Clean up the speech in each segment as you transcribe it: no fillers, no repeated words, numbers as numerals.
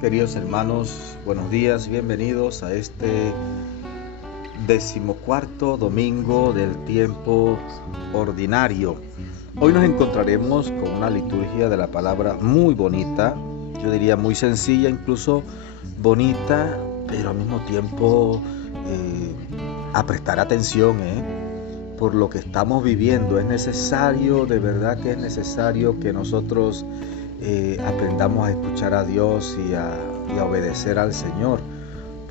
Queridos hermanos, buenos días, bienvenidos a este 14º domingo del tiempo ordinario. Hoy nos encontraremos con una liturgia de la palabra muy bonita, yo diría muy sencilla, incluso bonita, pero al mismo tiempo a prestar atención, por lo que estamos viviendo. Es necesario, de verdad que es necesario que nosotros aprendamos a escuchar a Dios y a obedecer al Señor,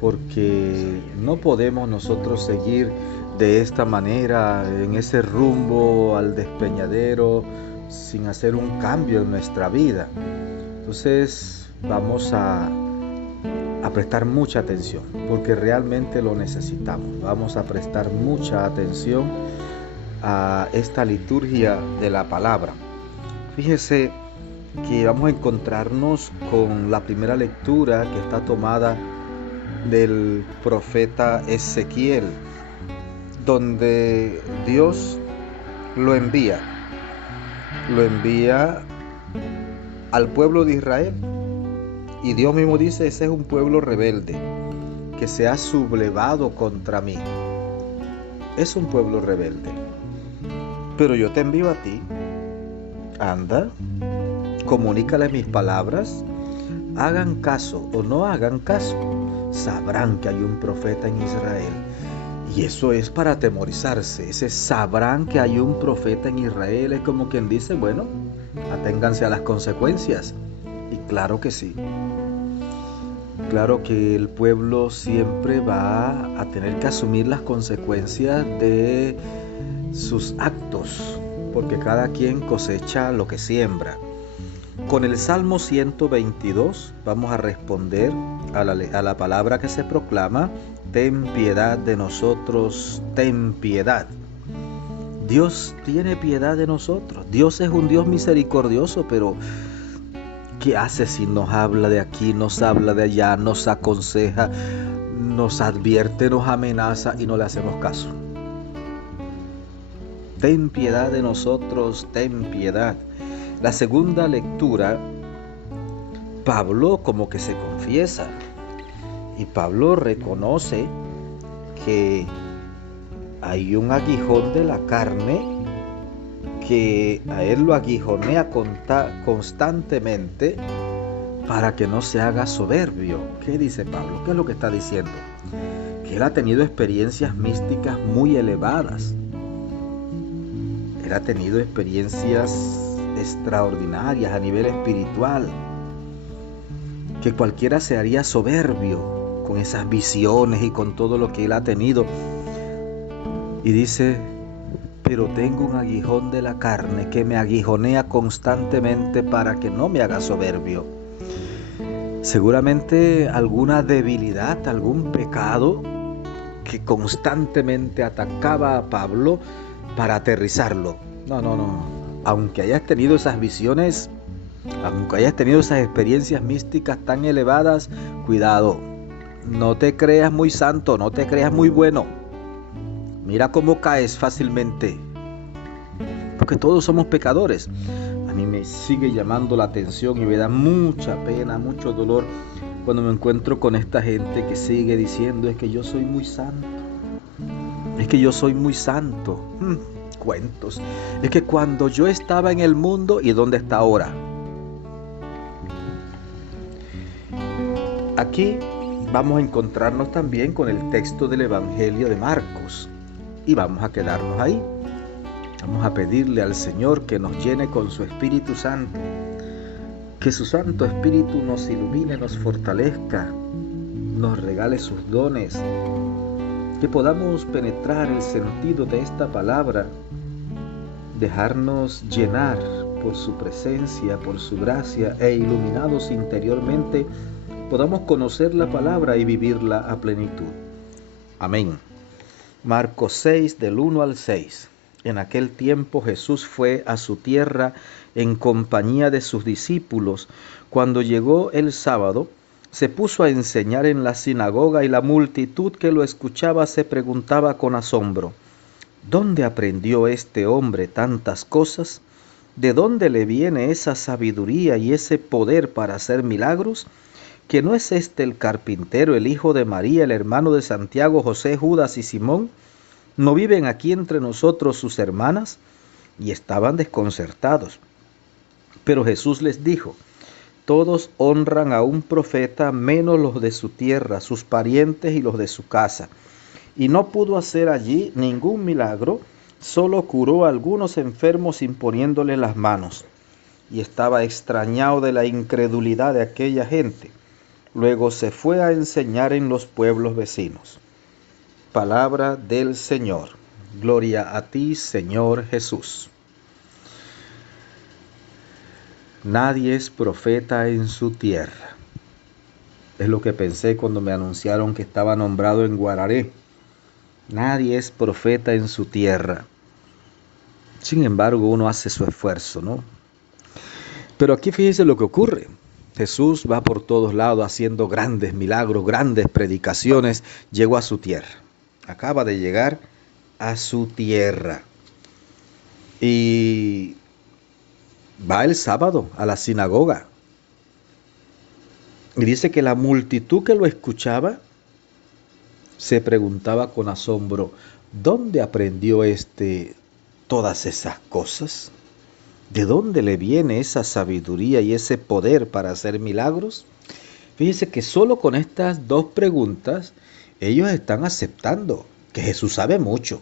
porque no podemos nosotros seguir de esta manera en ese rumbo al despeñadero sin hacer un cambio en nuestra vida. Entonces vamos a prestar mucha atención, porque realmente lo necesitamos. Vamos a prestar mucha atención a esta liturgia de la palabra. Fíjese que vamos a encontrarnos con la primera lectura, que está tomada del profeta Ezequiel, donde Dios lo envía al pueblo de Israel, y Dios mismo dice: ese es un pueblo rebelde que se ha sublevado contra mí. Es un pueblo rebelde, pero yo te envío a ti. Anda, comunícale mis palabras. Hagan caso o no hagan caso, sabrán que hay un profeta en Israel. Y eso es para atemorizarse. Ese sabrán que hay un profeta en Israel es como quien dice: bueno, aténganse a las consecuencias. Y claro que sí. Claro que el pueblo siempre va a tener que asumir las consecuencias de sus actos, porque cada quien cosecha lo que siembra. Con el Salmo 122 vamos a responder a la palabra que se proclama: ten piedad de nosotros, ten piedad. Dios tiene piedad de nosotros. Dios es un Dios misericordioso, pero ¿qué hace si nos habla de aquí, nos habla de allá, nos aconseja, nos advierte, nos amenaza y no le hacemos caso? Ten piedad de nosotros, ten piedad. La segunda lectura, Pablo como que se confiesa, y Pablo reconoce que hay un aguijón de la carne que a él lo aguijonea constantemente para que no se haga soberbio. ¿Qué dice Pablo? ¿Qué es lo que está diciendo? Que él ha tenido experiencias místicas muy elevadas. Él ha tenido experiencias extraordinarias a nivel espiritual, que cualquiera se haría soberbio con esas visiones y con todo lo que él ha tenido. Y dice: pero tengo un aguijón de la carne que me aguijonea constantemente para que no me haga soberbio. Seguramente alguna debilidad, algún pecado que constantemente atacaba a Pablo para aterrizarlo. No. Aunque hayas tenido esas visiones, aunque hayas tenido esas experiencias místicas tan elevadas, cuidado. No te creas muy santo, no te creas muy bueno. Mira cómo caes fácilmente, porque todos somos pecadores. A mí me sigue llamando la atención y me da mucha pena, mucho dolor cuando me encuentro con esta gente que sigue diciendo: es que yo soy muy santo, es que yo soy muy santo. Cuentos. Es que cuando yo estaba en el mundo, ¿y dónde está ahora? Aquí vamos a encontrarnos también con el texto del Evangelio de Marcos, y vamos a quedarnos ahí. Vamos a pedirle al Señor que nos llene con su Espíritu Santo, que su Santo Espíritu nos ilumine, nos fortalezca, nos regale sus dones, que podamos penetrar el sentido de esta palabra, dejarnos llenar por su presencia, por su gracia, e iluminados interiormente podamos conocer la palabra y vivirla a plenitud. Amén. Marcos 6, del 1 al 6. En aquel tiempo Jesús fue a su tierra en compañía de sus discípulos. Cuando llegó el sábado, se puso a enseñar en la sinagoga, y la multitud que lo escuchaba se preguntaba con asombro: ¿dónde aprendió este hombre tantas cosas? ¿De dónde le viene esa sabiduría y ese poder para hacer milagros? ¿que no es este el carpintero, el hijo de María, el hermano de Santiago, José, Judas y Simón? ¿No viven aquí entre nosotros sus hermanas? Y estaban desconcertados. Pero Jesús les dijo: todos honran a un profeta, menos los de su tierra, sus parientes y los de su casa. Y no pudo hacer allí ningún milagro, solo curó a algunos enfermos imponiéndole las manos. Y estaba extrañado de la incredulidad de aquella gente. Luego se fue a enseñar en los pueblos vecinos. Palabra del Señor. Gloria a ti, Señor Jesús. Nadie es profeta en su tierra. Es lo que pensé cuando me anunciaron que estaba nombrado en Guararé. Nadie es profeta en su tierra. Sin embargo, uno hace su esfuerzo, ¿no? Pero aquí fíjese lo que ocurre. Jesús va por todos lados haciendo grandes milagros, grandes predicaciones. Llegó a su tierra. Acaba de llegar a su tierra. Y va el sábado a la sinagoga. Y dice que la multitud que lo escuchaba se preguntaba con asombro: ¿dónde aprendió todas esas cosas? ¿De dónde le viene esa sabiduría y ese poder para hacer milagros? Fíjese que solo con estas dos preguntas ellos están aceptando que Jesús sabe mucho,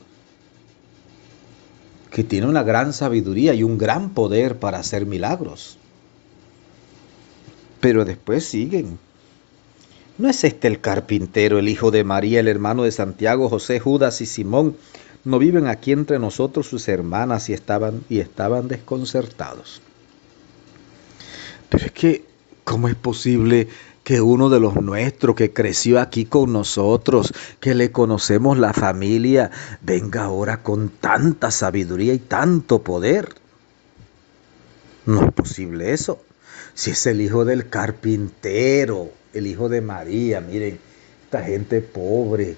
que tiene una gran sabiduría y un gran poder para hacer milagros. Pero después siguen. ¿No es este el carpintero, el hijo de María, el hermano de Santiago, José, Judas y Simón? ¿No viven aquí entre nosotros sus hermanas? Y estaban desconcertados. Pero es que, ¿cómo es posible que uno de los nuestros, que creció aquí con nosotros, que le conocemos la familia, venga ahora con tanta sabiduría y tanto poder? No es posible eso. Si es el hijo del carpintero, el hijo de María, miren, esta gente pobre,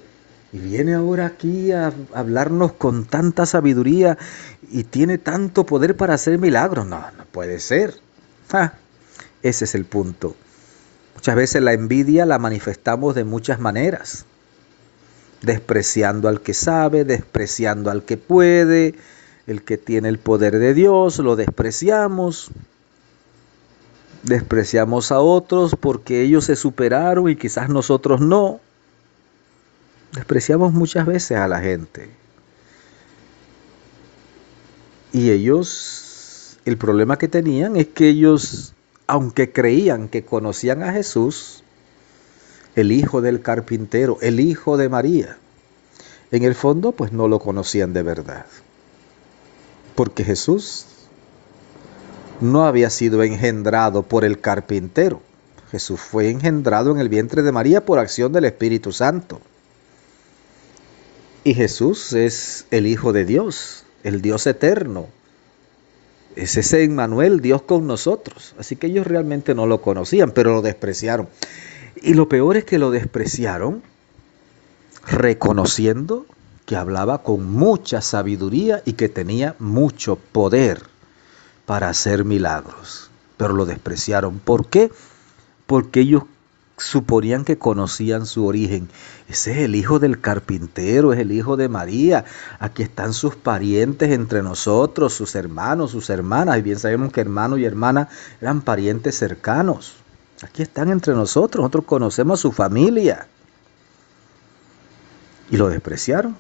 y viene ahora aquí a hablarnos con tanta sabiduría y tiene tanto poder para hacer milagros. No, no puede ser. Ese es el punto. Muchas veces la envidia la manifestamos de muchas maneras. Despreciando al que sabe, despreciando al que puede, el que tiene el poder de Dios, lo despreciamos. Despreciamos a otros porque ellos se superaron y quizás nosotros no. Despreciamos muchas veces a la gente. Y ellos, el problema que tenían es que ellos, aunque creían que conocían a Jesús, el hijo del carpintero, el hijo de María, en el fondo pues no lo conocían de verdad. Porque Jesús no había sido engendrado por el carpintero. Jesús fue engendrado en el vientre de María por acción del Espíritu Santo. Y Jesús es el Hijo de Dios, el Dios eterno. Es ese Emmanuel, Dios con nosotros. Así que ellos realmente no lo conocían, pero lo despreciaron. Y lo peor es que lo despreciaron reconociendo que hablaba con mucha sabiduría y que tenía mucho poder para hacer milagros, pero lo despreciaron. ¿Por qué? Porque ellos suponían que conocían su origen. Ese es el hijo del carpintero, es el hijo de María. Aquí están sus parientes entre nosotros, sus hermanos, sus hermanas. Y bien sabemos que hermano y hermana eran parientes cercanos. Aquí están entre nosotros conocemos a su familia. Y lo despreciaron.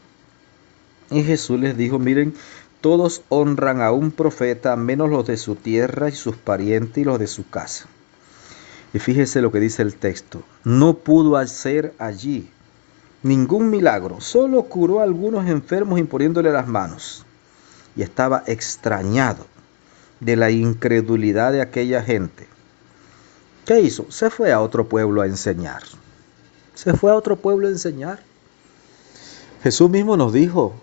Y Jesús les dijo: miren, todos honran a un profeta, menos los de su tierra y sus parientes y los de su casa. Y fíjese lo que dice el texto: no pudo hacer allí ningún milagro, solo curó a algunos enfermos imponiéndole las manos. Y estaba extrañado de la incredulidad de aquella gente. ¿Qué hizo? Se fue a otro pueblo a enseñar. Se fue a otro pueblo a enseñar. Jesús mismo nos dijo: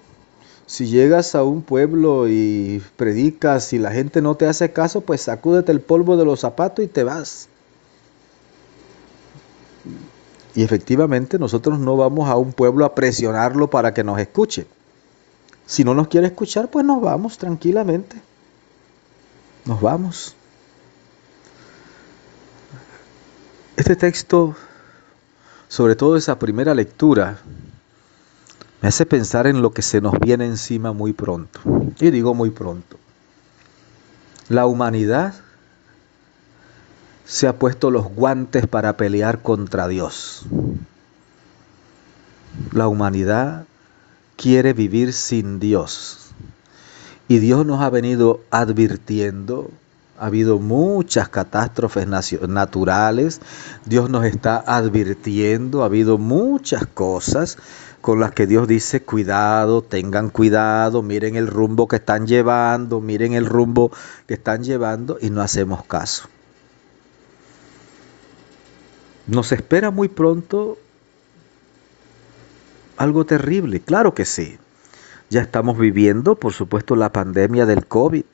si llegas a un pueblo y predicas y la gente no te hace caso, pues sacúdete el polvo de los zapatos y te vas. Y efectivamente nosotros no vamos a un pueblo a presionarlo para que nos escuche. Si no nos quiere escuchar, pues nos vamos tranquilamente. Nos vamos. Este Este texto, sobre todo esa primera lectura, me hace pensar en lo que se nos viene encima muy pronto. Y digo muy pronto. La humanidad se ha puesto los guantes para pelear contra Dios. La humanidad quiere vivir sin Dios. Y Dios nos ha venido advirtiendo. Ha habido muchas catástrofes naturales. Dios nos está advirtiendo. Ha habido muchas cosas con las que Dios dice, cuidado, tengan cuidado, miren el rumbo que están llevando, y no hacemos caso. Nos espera muy pronto algo terrible, claro que sí. Ya estamos viviendo, por supuesto, la pandemia del COVID.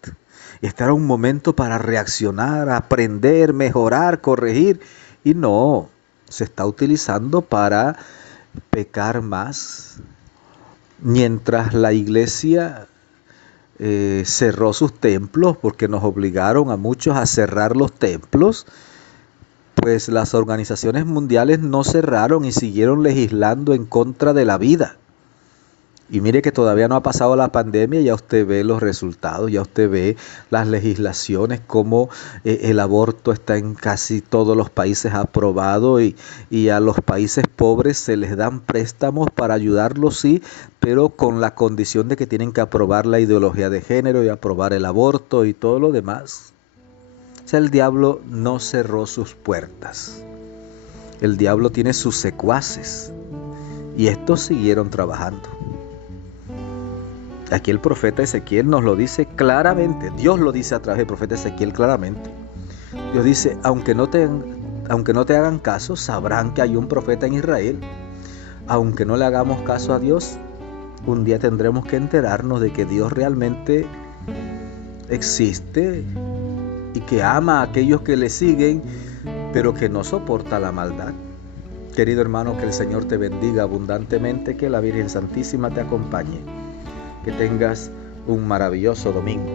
Estará un momento para reaccionar, aprender, mejorar, corregir. Y no, se está utilizando para pecar más. Mientras la iglesia cerró sus templos, porque nos obligaron a muchos a cerrar los templos, pues las organizaciones mundiales no cerraron y siguieron legislando en contra de la vida. Y mire que todavía no ha pasado la pandemia, ya usted ve los resultados, ya usted ve las legislaciones, cómo el aborto está en casi todos los países aprobado y a los países pobres se les dan préstamos para ayudarlos, sí, pero con la condición de que tienen que aprobar la ideología de género y aprobar el aborto y todo lo demás. O sea, el diablo no cerró sus puertas. El diablo tiene sus secuaces y estos siguieron trabajando. Aquí el profeta Ezequiel nos lo dice claramente. Dios lo dice a través del profeta Ezequiel claramente. Dios dice, aunque no te hagan caso, sabrán que hay un profeta en Israel. Aunque no le hagamos caso a Dios, un día tendremos que enterarnos de que Dios realmente existe y que ama a aquellos que le siguen, pero que no soporta la maldad. Querido hermano, que el Señor te bendiga abundantemente, que la Virgen Santísima te acompañe. Que tengas un maravilloso domingo.